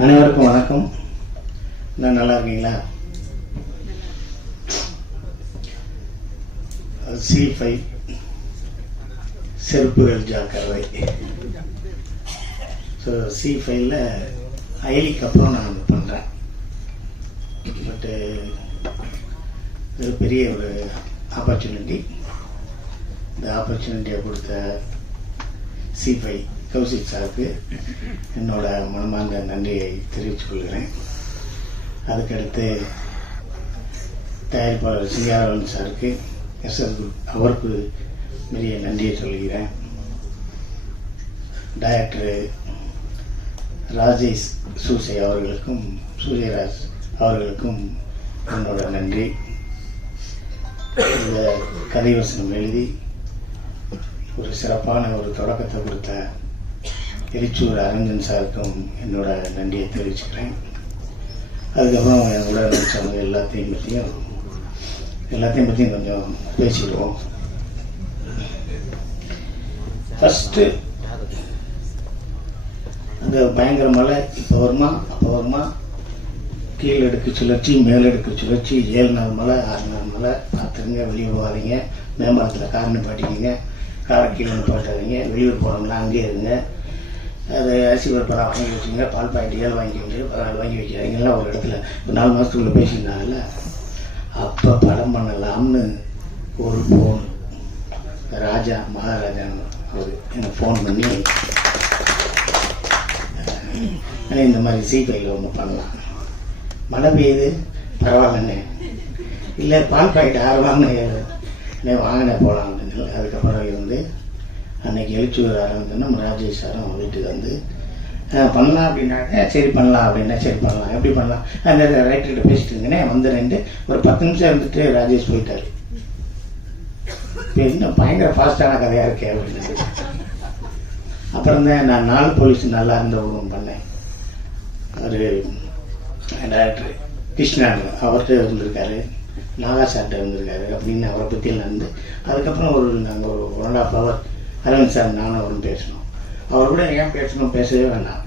அனைவருக்கும் வணக்கம். நான் நல்லா இருக்கீங்களா? சி ஃபைவ் செருப்புகள் ஜாக்கிரதை. ஸோ சி ஃபைவ்ல ஐலிக்கு அப்புறம் நான் பண்ணுறேன் பட்டு இது பெரிய ஒரு ஆப்பர்ச்சுனிட்டி இந்த ஆப்பர்ச்சுனிட்டியை கொடுத்த சி ஃபைவ் கௌசிக் சாருக்கு என்னோட மனமார்ந்த நன்றியை தெரிவித்துக் கொள்கிறேன். அதுக்கடுத்து தயாரிப்பாளர் சிங்காரவன் சாருக்கு எஸ் எஸ் அவருக்கு பெரிய நன்றியை சொல்கிறேன். டைரக்டர் ராஜேஷ் சூசை அவர்களுக்கும் சூரியராஜ் அவர்களுக்கும் என்னோட நன்றி. இந்த கதை வசனம் எழுதி ஒரு சிறப்பான ஒரு தொடக்கத்தை கொடுத்த எரிச்சூர் அரஞ்சன் சாருக்கும் என்னோட நன்றியை தெரிவிச்சுக்கிறேன். அதுக்கப்புறம் என் கூட நினச்சவங்க எல்லாத்தையும் பற்றியும் எல்லாத்தையும் பற்றியும் கொஞ்சம் பேசிடுவோம். ஃபஸ்ட்டு அந்த பயங்கர மழை இப்போ வருமா அப்போ வருமா? கீழே எடுக்க சுழற்சி மேல் சுழற்சி ஏழு நாள் மழை ஆறு நாள் மழை. பார்த்துருங்க வெளியே போகாதீங்க. மேம்பாலத்தில் கார் நிப்பாட்டிக்கிங்க காரை கீழே நிப்பாட்டாதீங்க. வெளியூர் போனோம்னா அங்கேயே இருங்க. அது அரிசி பருப்பெல்லாம் வாங்கி வச்சுங்க பால் பாக்கெட் ஏழு வாங்கி வச்சு வாங்கி வைக்கிறீங்களா ஒரு இடத்துல ஒரு நாலு மாதத்துக்குள்ளே பேசியிருந்தாங்கல்ல அப்போ படம் பண்ணலாம்னு ஒரு ஃபோன் ராஜா மகாராஜான்னு அவர் எனக்கு ஃபோன் பண்ணி அண்ணே இந்த மாதிரி சீப்பையில் ஒன்று பண்ணலாம். மழை பெய்யுது. பரவாயில்லண்ணே. இல்லை பால் பாக்கெட் ஆறு வாங்கினே வாங்கினே போகலாம் அப்படின்னு அதுக்கப்புறம் வந்து அன்னைக்கு எழுச்சூர் ஆரம்பிச்சு நம்ம ராஜேஷ் சாரும் வீட்டுக்கு வந்து பண்ணலாம் அப்படின்னாக்க சரி பண்ணலாம் அப்படின்னா சரி பண்ணலாம். எப்படி பண்ணலாம்? அந்த ரைட்டர்கிட்ட பேசிட்டு இருந்தேனே வந்து ரெண்டு ஒரு பத்து நிமிஷம் இருந்துட்டு ராஜேஷ் போயிட்டார். என்ன இன்னும் பயங்கர ஃபாஸ்டான கதையாக இருக்கே அப்படின்னு. அப்புறம் தான் நான் நாலு போலீஸ் நல்லா இருந்த ஊரும் பண்ணேன். ஒரு டேரக்டர் கிருஷ்ணன் அவர்கிட்ட இருந்திருக்காரு. நாகா சார்கிட்ட இருந்திருக்காரு. அப்படின்னு அவரை பற்றியில் வந்து அதுக்கப்புறம் ஒரு நாங்கள் ஒரு one and half hour Aravind sir நானும் அவரும் பேசணும். அவர் கூட ஏன் பேசணும்? பேசவே வேண்டாம்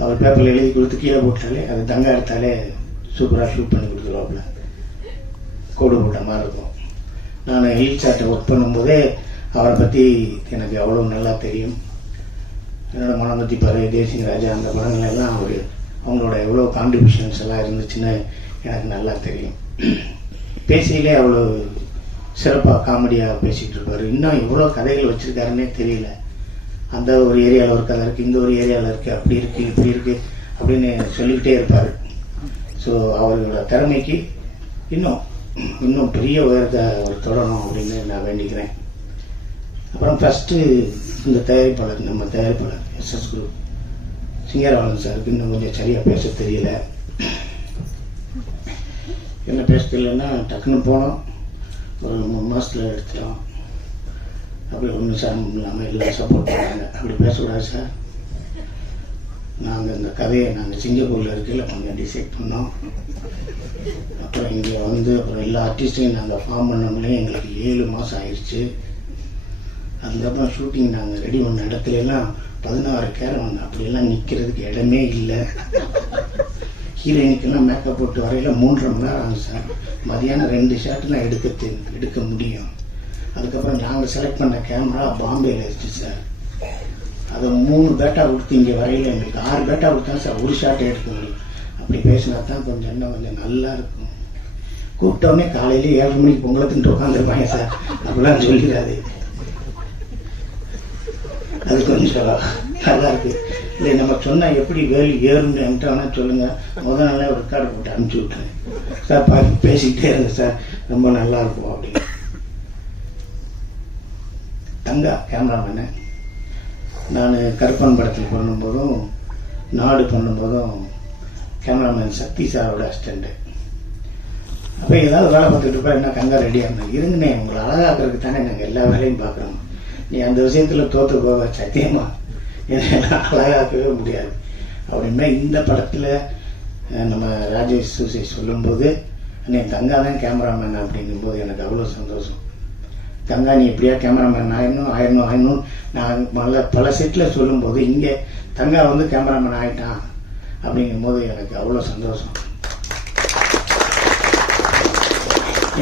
அவர் பேப்பரில் எழுதி கொடுத்து கீழே போட்டாலே அது தங்கா எடுத்தாலே சூப்பராக ஷூட் பண்ணி கொடுத்துருவாப்புல. கோடு போட்ட மாதிரி இருக்கும். நான் ஹில் சார்ட்டை ஒர்க் பண்ணும்போதே அவரை பற்றி எனக்கு அவ்வளோ நல்லா தெரியும். என்னோட மனமத்தி பறவை தேசிங் ராஜா அந்த படங்கள் எல்லாம் அவர் அவங்களோட எவ்வளோ கான்ட்ரிபியூஷன்ஸ் எல்லாம் இருந்துச்சுன்னு எனக்கு நல்லா தெரியும். பேசியிலே அவ்வளோ சிறப்பாக காமெடியாக பேசிகிட்டு இருப்பார் இன்னும் இவ்வளோ கதைகள் வச்சுருக்காருன்னே தெரியல. அந்த ஒரு ஏரியாவில் ஒரு கதை இருக்குது இந்த ஒரு ஏரியாவில் இருக்குது அப்படி இருக்குது இப்படி இருக்குது அப்படின்னு சொல்லிக்கிட்டே இருப்பார். ஸோ அவர்களோட திறமைக்கு இன்னும் இன்னும் பெரிய உயரத்தை அவர் தொடரணும் அப்படின்னு நான் வேண்டிக்கிறேன். அப்புறம் ஃபஸ்ட்டு இந்த தயாரிப்பாளர் நம்ம தயாரிப்பாளர் எஸ்எஸ் குரூப் சிங்கராவன் சாருக்கு இன்னும் கொஞ்சம் சரியாக பேச தெரியல. என்ன பேச தெரியலன்னா டக்குன்னு போனோம். ஒரு மூணு மாதத்தில் எடுத்துட்டோம் அப்படி ஒன்றும் சார் இல்லாமல் எல்லாம் சப்போர்ட் பண்ணாங்க அப்படி பேசக்கூடாது சார் நாங்கள் இந்த கதையை நாங்கள் சிங்கப்பூரில் இருக்கையில் கொஞ்சம் டிசைட் பண்ணோம் அப்புறம் இங்கே வந்து அப்புறம் எல்லா ஆர்டிஸ்டையும் நாங்கள் ஃபார்ம் பண்ணோம்னே எங்களுக்கு ஏழு மாதம் ஆயிடுச்சு அதுக்கப்புறம் ஷூட்டிங் நாங்கள் ரெடி பண்ண இடத்துலலாம் எல்லாம் பதினாறு கேரவன் அப்படியெல்லாம் நிற்கிறதுக்கு இடமே இல்லை ஹீரோயினுக்கெல்லாம் மேக்கப் போட்டு வரையில மூன்றரை மணி நேரம் ஆகும் சார் மதியானம் ரெண்டு ஷாட்லாம் எடுக்க எடுக்கிறது எடுக்க முடியும். அதுக்கப்புறம் நாங்கள் செலக்ட் பண்ண கேமரா பாம்பேயில் இருந்துச்சு சார் அதை மூணு பேட்டா கொடுத்து இங்கே வரையில் எங்களுக்கு ஆறு பேட்டா கொடுத்தா சார் ஒரு ஷாட் எடுக்க முடியும். அப்படி பேசினா தான் கொஞ்சம் இன்னும் கொஞ்சம் நல்லா இருக்கும். கூப்பிட்டோடனே காலையில ஏழரை மணிக்கு பொங்கலை தின்ட்டு உட்காந்துருப்பாங்க சார் அப்படிலாம் சொல்லிடாது அது கொஞ்சம் நல்லா இருக்கு. இல்லை நம்ம சொன்னால் எப்படி வேலி ஏறுன்னு என்கிட்ட வேணா சொல்லுங்கள் முதல் நாளே ஒரு ரெக்கார்டு போட்டு அனுப்பிச்சி விட்டேன் சார் பார்த்து பேசிக்கிட்டே இருங்க சார். ரொம்ப நல்லா இருக்கும் அப்படின்னு. தங்கா கேமராமேனு நான் கருப்பன் படத்தில் பண்ணும்போதும் நாடு பண்ணும்போதும் கேமராமேன் சக்தி சாரோட அசிஸ்டண்ட்டு அப்போ ஏதாவது வேலை பார்த்துட்டு இருப்பா என்ன கங்கா ரெடியாக இருந்தேன் இருங்கண்ணே உங்களை அழகாக்கிறதுக்கு தானே நாங்கள் எல்லா வேலையும் பார்க்குறோம். நீ அந்த விஷயத்தில் தோற்று போக சத்தியமா? என்னால் அழகாக்கவே முடியாது. அப்படின்னா இந்த படத்தில் நம்ம ராஜேஷ் சூசை சொல்லும்போது நீ கங்கா தான் கேமராமேன் அப்படிங்கும்போது எனக்கு அவ்வளோ சந்தோஷம். கங்கா நீ எப்படியா கேமராமேன்? ஆயிடணும் ஆயிடணும் ஆயிடணும் நான் முதல்ல பல செட்டில் சொல்லும்போது இங்கே தங்கா வந்து கேமராமேன் ஆகிட்டான் அப்படிங்கும் போது எனக்கு அவ்வளோ சந்தோஷம்.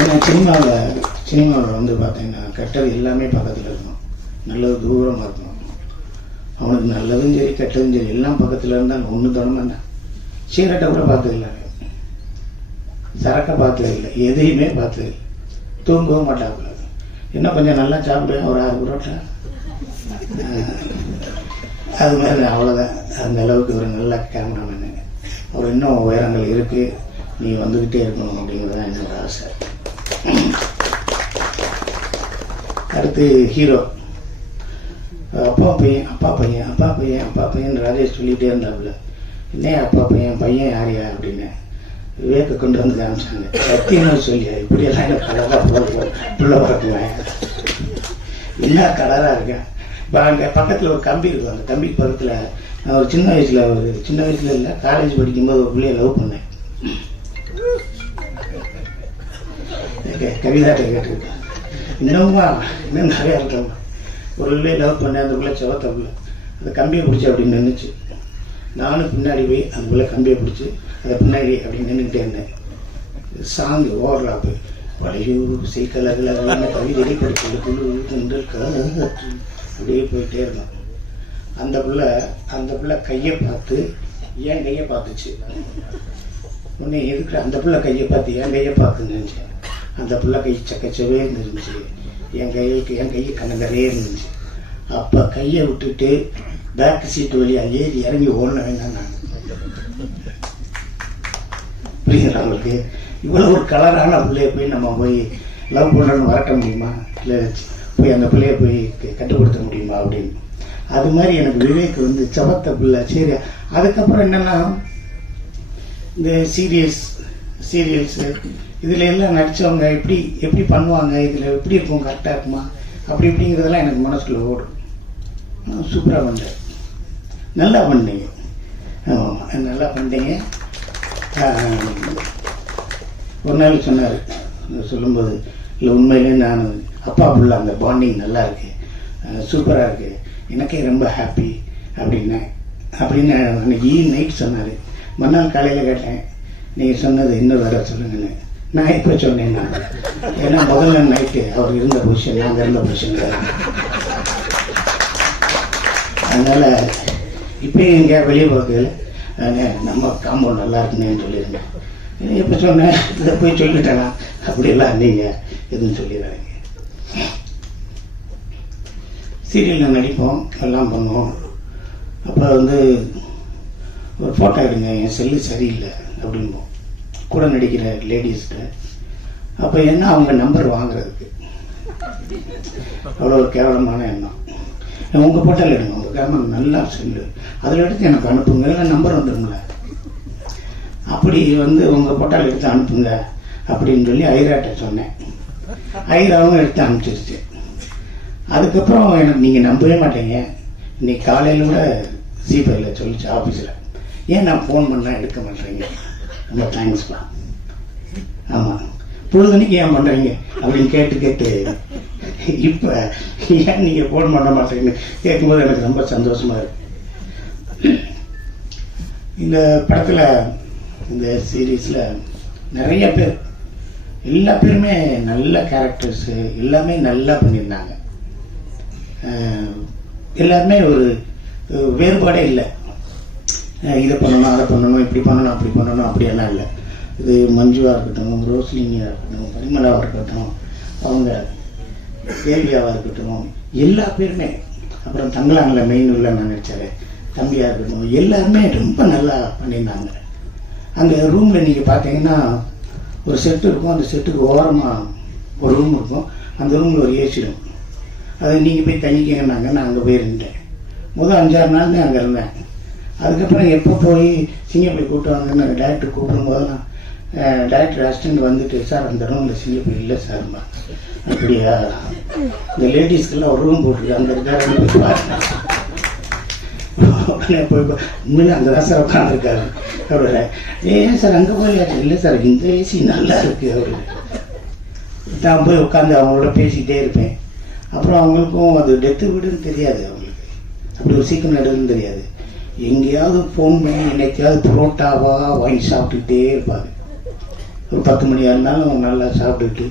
ஏன்னா சினிமாவில் சினிமாவில் வந்து பார்த்தீங்கன்னா கெட்டது எல்லாமே பக்கத்தில் இருக்கணும் நல்லது தூரமாக இருக்கணும் அவனுக்கு நல்லதும் சரி கெட்டதும் சரி எல்லாம் பக்கத்தில் இருந்தால் ஒன்று தரமா தான் கூட பார்த்ததில்லை சரக்கை பார்த்தது இல்லை எதையுமே பார்த்தது இல்லை தூங்கவும் மாட்டாப்புல இன்னும் கொஞ்சம் நல்லா சாப்பிடுவேன் ஒரு ஆறு புரோட்டா. அது மாதிரி அவ்வளோதான் அந்த அளவுக்கு ஒரு நல்ல கேமராமேன் அவர் இன்னும் உயரங்கள் இருக்குது நீ வந்துக்கிட்டே இருக்கணும் அப்படிங்கிறது தான் என்னோட ஆசை. அடுத்து ஹீரோ அப்பா பையன் அப்பா பையன் அப்பா பையன் அப்பா பையன் ராஜேஷ் சொல்லிகிட்டே இருந்தாப்புல. என்ன அப்பா பையன் பையன் யாரையா அப்படின்னு விவேக்க கொண்டு வந்து காமிச்சாங்க. சத்தியமாக சொல்லியா இப்படியெல்லாம் எனக்கு கலராக பிள்ளை புள்ள வளர்க்குவேன் எல்லா கலராக இருக்கேன் இப்போ அங்கே பக்கத்தில் ஒரு கம்பி இருக்கும். அந்த கம்பி பக்கத்தில் ஒரு சின்ன வயசில் ஒரு சின்ன வயசில் இல்லை காலேஜ் படிக்கும்போது ஒரு பிள்ளைய லவ் பண்ணேன். கவிதாட்டை கேட்டுருக்கேன் கேட்டிருக்கேன் இன்னும் நிறையா இருக்கேன் ஒரு பிள்ளைய லவ் பண்ணேன் அந்த செவத்தப்பில் அந்த கம்பியை பிடிச்சி அப்படி நின்றுச்சு நானும் பின்னாடி போய் அந்த பிள்ளை கம்பியை பிடிச்சி அதை பின்னாடி அப்படி நின்றுக்கிட்டே இருந்தேன். சாங் ஓவர்லாப்பு வளையூர் சீக்கலகல கவிதை படிக்கிறது குழு கொடுத்து அப்படியே போயிட்டே இருந்தோம். அந்த பிள்ளை அந்த பிள்ளை கையை பார்த்து என் கையை பார்த்துச்சு? உன்னை எதுக்கு அந்த பிள்ளை கையை பார்த்து என் கையை பார்த்து நினச்சேன். அந்த பிள்ளை கை சக்கச்சவே இருந்துச்சு என் கைக்கு என் கையை கண்ணங்கரையே இருந்துச்சு அப்போ கையை விட்டுட்டு பேக் சீட்டு வழியாக ஏறி இறங்கி ஓடின வேண்டாம் நான். புரியுதுங்களா அவங்களுக்கு இவ்வளோ ஒரு கலரான பிள்ளைய போய் நம்ம போய் லவ் பண்ணுறோன்னு வரட்ட முடியுமா? இல்லை போய் அந்த பிள்ளைய போய் கட்டுப்படுத்த முடியுமா அப்படின்னு. அது மாதிரி எனக்கு விவேக் வந்து சவத்த பிள்ளை சரி அதுக்கப்புறம் என்னென்னா இந்த சீரியல்ஸ் சீரியல்ஸு இதில் எல்லாம் நடித்தவங்க எப்படி எப்படி பண்ணுவாங்க இதில் எப்படி இருக்கும் கரெக்டாக இருக்குமா? அப்படி இப்படிங்கிறதெல்லாம் எனக்கு மனசுக்குள்ள ஓடும். சூப்பராக பண்ணேன் நல்லா பண்ணீங்க. ஆமாம் நல்லா பண்ணீங்க. ஒரு நாள் சொன்னார். சொல்லும்போது இல்லை உண்மையிலே நான் அப்பா புள்ள அந்த பாண்டிங் நல்லா இருக்குது சூப்பராக இருக்குது எனக்கே ரொம்ப ஹாப்பி அப்படின்னேன். அப்படின்னு அன்னைக்கு நைட் சொன்னார். மறுநாள் காலையில் கேட்டேன். நீங்கள் சொன்னது இன்னொரு தடவை சொல்லுங்கன்னு. நான் இப்போ சொன்னேன் நான் ஏன்னா முதல்ல நைட்டு அவர் இருந்த பொசிஷன் நாங்கள் இருந்த பொசிஷன் அதனால இப்போயும் எங்கேயா வெளியே போகிறதுல நம்ம காம்பவுண்ட் நல்லா இருக்குன்னு சொல்லியிருந்தேன் இப்போ சொன்னேன் இதை போய் சொல்லிட்டேனா? அப்படியெல்லாம் நீங்கள் எதுவும் சொல்லிடுறாங்க சீரியலில் நடிப்போம் எல்லாம் பண்ணுவோம். அப்போ வந்து ஒரு ஃபோட்டோ எடுங்க என் செல்லு சரியில்லை அப்படின்போம். கூட நடிக்கிற லேடிஸ்கிட்ட அப்போ என்ன அவங்க நம்பர் வாங்குறதுக்கு? அவ்வளோ ஒரு கேவலமான எண்ணம். உங்கள் போட்டால் எடுங்க. உங்கள் கேமரா நல்லா செல்லு. அதில் எடுத்து எனக்கு அனுப்புங்க. இல்லை நம்பர் வந்துடுங்கள அப்படி வந்து உங்கள் போட்டால் எடுத்து அனுப்புங்க அப்படின்னு சொல்லி ஐராட்ட சொன்னேன். ஐராவும் எடுத்து அனுப்பிச்சிருச்சு. அதுக்கப்புறம் எனக்கு நீங்கள் நம்பவே மாட்டீங்க. இன்னைக்கு காலையில் கூட ஜிபேயில் சொல்லிச்சு ஆஃபீஸில் ஏன் நான் ஃபோன் பண்ணால் எடுக்க மாட்டேறீங்க ரொம்ப தேங்க்ஸ்ப்பா ஆமாம் பொழுதுனைக்கு ஏன் பண்ணுறீங்க அப்படின்னு கேட்டு கேட்டு. இப்போ ஏன் நீங்கள் ஃபோன் பண்ண மாட்டேங்க கேட்கும்போது எனக்கு ரொம்ப சந்தோஷமாக இருக்கு. இந்த படத்தில் இந்த சீரீஸில் நிறைய பேர் எல்லா பேருமே நல்ல கேரக்டர்ஸு எல்லாமே நல்லா பண்ணியிருந்தாங்க. எல்லாருமே ஒரு வேறுபாடே இல்லை. இதை பண்ணணும் அதை பண்ணணும் இப்படி பண்ணணும் அப்படி பண்ணணும் அப்படியெல்லாம் இல்லை. இது மஞ்சுவாக இருக்கட்டும் ரோஸ்லினியாக இருக்கட்டும் பரிமலாவாக இருக்கட்டும் அவங்க கேள்வியாவாக இருக்கட்டும் எல்லா பேருமே அப்புறம் தங்கலாங்கில் மெயின் உள்ள நான் நினச்சாரு தம்பியாக இருக்கட்டும் எல்லாருமே ரொம்ப நல்லா பண்ணியிருந்தாங்க. அங்கே ரூமில் நீங்கள் பார்த்தீங்கன்னா ஒரு செட்டு இருக்கும் அந்த செட்டுக்கு ஓரமாக ஒரு ரூம் இருக்கும் அந்த ரூமில் ஒரு ஏசி இருக்கும். அதை நீங்கள் போய் தங்கிக்கங்கன்னாங்க நான் அங்கே போயிருந்தேன் முதல் அஞ்சாறு நாள் தான் அங்கே இருந்தேன். அதுக்கப்புறம் எப்போ போய் சிங்கப்பள்ளி கூப்பிட்டு வாங்கன்னு டேரக்டர் கூப்பிடும்போதெல்லாம் டேரக்டர் அசிஸ்டன்ட் வந்துட்டு சார் அந்த ரூமில் சிங்கப்பள்ளி இல்லை சார். அப்படியா? இந்த லேடிஸ்க்கெல்லாம் ஒரு ரூம் போட்டுருக்கு. அந்த இருக்காருன்னு போய் பாருங்க. உடனே போய் உண்மையிலே அங்கே தான் சார் உட்காந்துருக்காரு அப்படின்னா ஏன் சார் அங்கே போய் இல்லை சார் இந்த ஏசி நல்லா இருக்குது அவர் நான் போய் உட்காந்து அவங்களோட பேசிக்கிட்டே இருப்பேன். அப்புறம் அவங்களுக்கும் அது டெத்து வீடுன்னு தெரியாது அவங்களுக்கு. அப்படி ஒரு சீக்கிரம் நடுன்னு தெரியாது. எங்கேயாவது ஃபோன் பண்ணி என்னைக்காவது புரோட்டாவாக வாங்கி சாப்பிட்டுக்கிட்டே இருப்பார். ஒரு பத்து மணியாக இருந்தாலும் நல்லா சாப்பிட்டுட்டு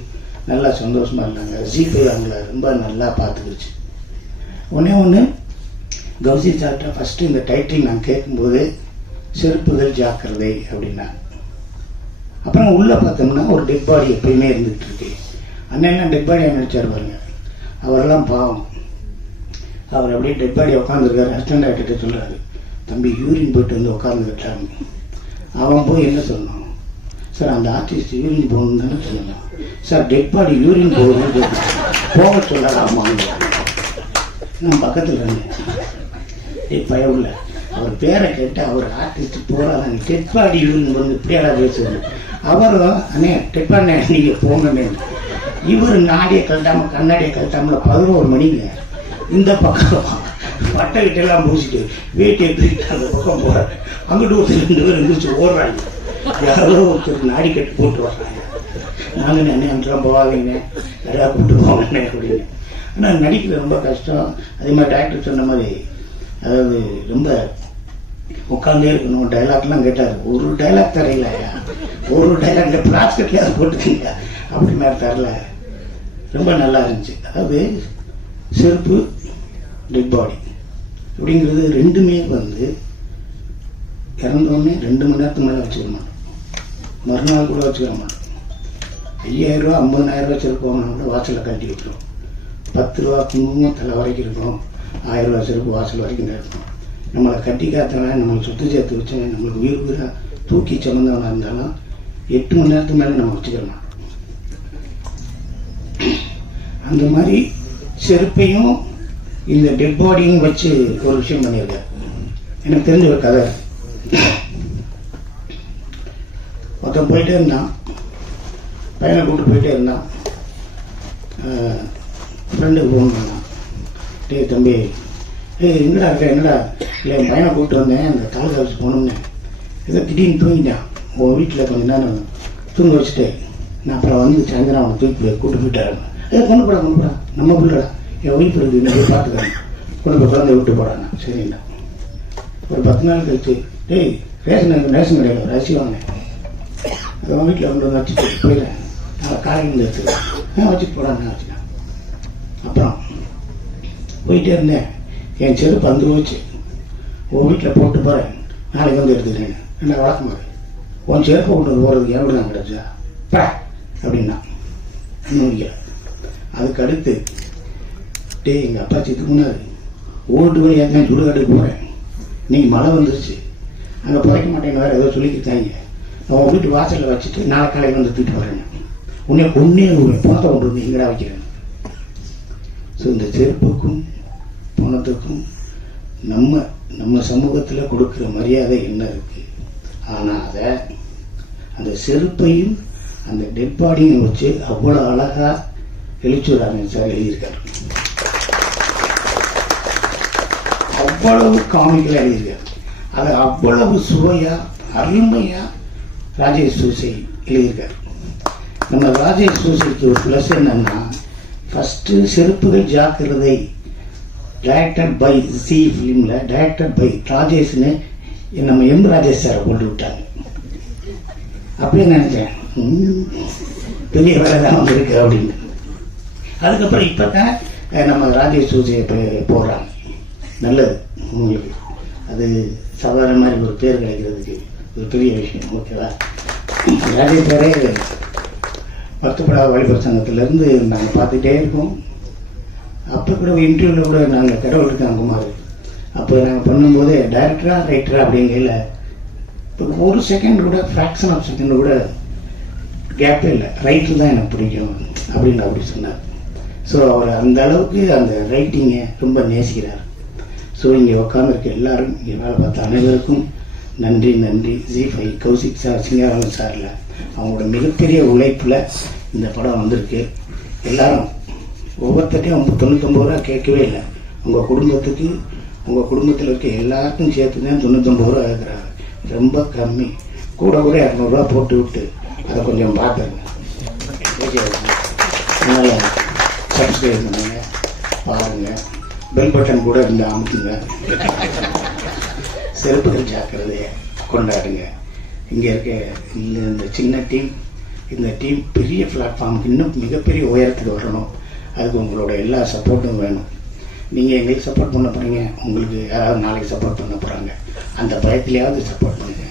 நல்லா சந்தோஷமாக இருந்தாங்க. ஜிபே அவங்கள ரொம்ப நல்லா பார்த்துக்கிச்சு. ஒன்றே ஒன்று கௌசி சாப்பிட்டா ஃபஸ்ட்டு இந்த டைட்டில் நான் கேட்கும்போது செருப்புகள் ஜாக்கிரதை அப்படின்னா அப்புறம் உள்ளே பார்த்தோம்னா ஒரு டெட் பாடி எப்பயுமே இருந்துகிட்டு இருக்கு. அண்ணன் டெட் பாடியை நினச்சார் பாருங்க. அவரெல்லாம் பாவம். அவர் அப்படியே டெட் பாடி உட்காந்துருக்காரு ஹஸ்பண்ட் ஆகிட்டு சொல்கிறாரு தம்பி யூரின் போயிட்டு வந்து உட்காந்துக்கிட்டாங்க அவன் போய் என்ன சொன்னான் சார் அந்த ஆர்டிஸ்ட் யூரின் போகணும்னு தானே சொல்லலாம் சார் டெட் பாடி யூரின் போகணும்னு போக சொல்லலாமா நான் பக்கத்தில் இருந்தேன் டேய் பயவுல அவர் பேரை கேட்டு அவர் ஆர்டிஸ்ட் போகிறாங்க டெட் பாடி யூரின் போகணும் இப்படியாடா பேசுவார் அவரும் அண்ணே டெட் பாடி நீங்கள் போங்கண்ணே. இவர் நாடியை கழட்டாமல் கண்ணாடியை கழட்டாமல பதினோரு மணிங்க. இந்த பக்கம் பட்டைக்கிட்ட எல்லாம் முடிச்சுட்டு வேட்டியை தூக்கிட்டு அந்த பக்கம் போறாரு. அங்கிட்டு ஒருத்தர் ரெண்டு பேர் எந்திரிச்சு ஓடுறாங்க. யாரோ ஒருத்தர் நாடி கட்டி போட்டு வர்றாங்க. நாங்கள் என்ன அங்கெல்லாம் போகாதீங்க? நிறையா கூப்பிட்டு போவாங்க அப்படின்னு. ஆனால் நடிக்கிறது ரொம்ப கஷ்டம். அதே மாதிரி டாக்டர் சொன்ன மாதிரி அதாவது ரொம்ப உட்காந்தே இருக்கணும். டைலாக்லாம் கேட்டார். ஒரு டைலாக் தரையிலையா ஒரு டைலாக் இந்த ப்ராஸ்கெட்லையாவது போட்டுக்கீங்க. அப்படி மாதிரி தரல. ரொம்ப நல்லா இருந்துச்சு. அதாவது செருப்பு டெட் பாடி அப்படிங்கிறது ரெண்டுமே வந்து இறந்தோடனே ரெண்டு மணி நேரத்துக்கு மேலே வச்சுக்க மாட்டோம். மறுநாள் கூட வச்சுக்க மாட்டோம். ஐயாயிரரூவா ஐம்பதனாயிரரூவா ஐம்பதனாயிரம் ரூபா கூட வாசலில் கட்டி வைக்கிறோம் பத்து ரூபா குங்குமம் தலை வரைக்கும் இருக்கும். ஆயிரம் ரூபா செருப்பு வாசல் வரைக்கும் தான் இருக்கும். நம்மளை கட்டி காத்தவன் நம்மளை சுத்து சேர்த்து வச்சவன் நம்மளுக்கு உயிர் உயிராக தூக்கி சுமந்தவனாக இருந்தாலும் எட்டு மணி நேரத்துக்கு மேலே நம்ம வச்சுக்க மாட்டோம். அந்த மாதிரி செருப்பையும் இந்த டெட் பாடியும் வச்சு ஒரு விஷயம் பண்ணியிருக்கேன். எனக்கு தெரிஞ்ச ஒரு கதை. ஒருத்தன் போயிட்டே இருந்தான். பையனை கூப்பிட்டு போயிட்டே இருந்தான். ஃப்ரெண்டுக்கு ஃபோன் பண்ணான். டேய் தம்பி ஏய் என்னடா இருக்க? என்னடா? இல்லை என் பையனை கூப்பிட்டு வந்தேன். அந்த தாலுக்கா ஆஃபீஸ் போகணும்னு ஏதோ திடீர்னு தூங்கிட்டான். உன் வீட்டில் கொஞ்ச நேரம் தூங்க வச்சுட்டு நான் அப்புறம் வந்து சாயந்தரம் அவனை தூக்கி கூப்பிட்டு போயிட்டாரு. ஏ கொண்டு போடா கொண்டு போடா. நம்ம பிள்ளடா. என் ஒய்ஃப் இருந்து நீ பார்த்துக்கிறேன். கொண்டு போய் குழந்தை விட்டு போடாண்ணா சரிண்ணா ஒரு பத்து நாள் கழிச்சு டேய் ரேஷன் ரேஷன் கடையில் ஒரு அரிசி வாங்கினேன். அவன் வீட்டில் கொண்டு வந்து வச்சுட்டு போயிடுறேன். நான் காலையில் எடுத்துக்கிறேன். ஆ வச்சுட்டு போகிறாங்க வச்சுக்கேன் அப்புறம் போயிட்டே இருந்தேன். என் செருப்பு வந்து போச்சு. உன் வீட்டில் போட்டு போகிறேன் நாளைக்கு வந்து எடுத்துக்கிறேன். என்ன வழக்கமாக உன் செருப்பை கொண்டு வந்து போகிறதுக்கு எவ்வளோ தான் கிடச்சா? பா! அப்படின்னா இன்னும் அதுக்கடுத்து அதுக்கு அடுத்து டேய் எங்கள் அப்பா சித்து முன்னாடி ஓட்டு போய் தான் சுடுகாட்டுக்கு போகிறேன் இன்னைக்கு மழை வந்துருச்சு. அங்கே புதைக்க மாட்டேன்னு வேறு ஏதோ சொல்லிக்கிட்டாங்க. நான் உன் வீட்டு வாசலில் வச்சுட்டு நாளை காலையில் வந்து தூக்கிட்டு வரேன் உன்னே ஒன்றே ஒரு பணத்தை கொண்டு வந்து இங்கடா வைக்கிறேன் ஸோ இந்த செருப்புக்கும் பணத்துக்கும் நம்ம நம்ம சமூகத்தில் கொடுக்குற மரியாதை என்ன இருக்கு? ஆனால் அதை அந்த செருப்பையும் அந்த டெட் பாடியும் வச்சு அவ்வளோ அழகா எழுச்சூராமன் சார் எழுதியிருக்காரு. அவ்வளவு காமிக்கலாக எழுதியிருக்காரு அதை அவ்வளவு சுவையாக அருமையாக ராஜேஷ் சூசை எழுதியிருக்காரு நம்ம ராஜேஷ் சூசைக்கு ஒரு ப்ளஸ் என்னன்னா first Seruppugal Jaakirathai directed by C ஃபிலிமில் டைரக்டட் பை ராஜேஷ்னு நம்ம எம் ராஜேஷ் சாரை கொண்டு விட்டாங்க. அப்படியே நினச்சேன் பெரிய வேலை தான் வந்திருக்கு அப்படின்னு. அதுக்கப்புறம் இப்போ தான் நம்ம ராஜேஷ் சூசையை போடுறாங்க. நல்லது. உங்களுக்கு அது சாதாரண மாதிரி ஒரு பேர் கிடைக்கிறதுக்கு ஒரு பெரிய விஷயம் ஓகேவா? நிறைய பேரே வருத்தப்படாத வாலிபர் சங்கத்திலேருந்து நாங்கள் பார்த்துக்கிட்டே இருக்கோம். அப்போ கூட இன்டர்வியூவில் கூட நாங்கள் கடவுள் இருக்காங்க குமார் அப்போ நாங்கள் பண்ணும்போது டைரக்டரா ரைட்டரா அப்படிங்கையில் இப்போ ஒரு செகண்ட் கூட ஃப்ராக்ஷன் ஆஃப் செகண்ட் கூட கேப்பே இல்லை. ரைட்டர் தான் எனக்கு பிடிக்கும் அப்படின்னு அப்படி சொன்னார். ஸோ அவர் அந்த அளவுக்கு அந்த ரைட்டிங்கை ரொம்ப நேசிக்கிறார். ஸோ இங்கே உட்காந்துருக்க எல்லாரும் இங்கே வேலை பார்த்த அனைவருக்கும் நன்றி நன்றி. ஜி ஃபை கௌசிக் சார் சிங்காரம் சாரில். அவங்களோட மிகப்பெரிய உழைப்பில் இந்த படம் வந்திருக்கு. எல்லாரும் ஒவ்வொருத்தட்டையும் அவங்க தொண்ணூத்தொம்பது ரூபா கேட்கவே இல்லை. உங்கள் குடும்பத்துக்கு உங்கள் குடும்பத்தில் இருக்க எல்லாருக்கும் சேர்த்து தான் தொண்ணூத்தொம்பது ரூபா இருக்கிறாங்க ரொம்ப கம்மி. கூட கூட இரநூறுவா போட்டு விட்டு அதை கொஞ்சம் பார்த்துருங்க. ஓகே அதனால் சப்ஸ்கிரைப் பண்ணுங்கள் பாருங்கள் பெல் பட்டன் கூட இந்த அமுத்துங்க. செருப்புகள் ஜாக்கிரதையை கொண்டாடுங்க. இங்கே இருக்க இந்த இந்த சின்ன டீம் இந்த டீம் பெரிய பிளாட்ஃபார்முக்கு இன்னும் மிகப்பெரிய உயரத்துக்கு வரணும். அதுக்கு உங்களோட எல்லா சப்போர்ட்டும் வேணும். நீங்கள் எங்களுக்கு சப்போர்ட் பண்ண போகிறீங்க உங்களுக்கு யாராவது நாளைக்கு சப்போர்ட் பண்ண போகிறாங்க அந்த பயத்திலேயாவது சப்போர்ட் பண்ணுங்க.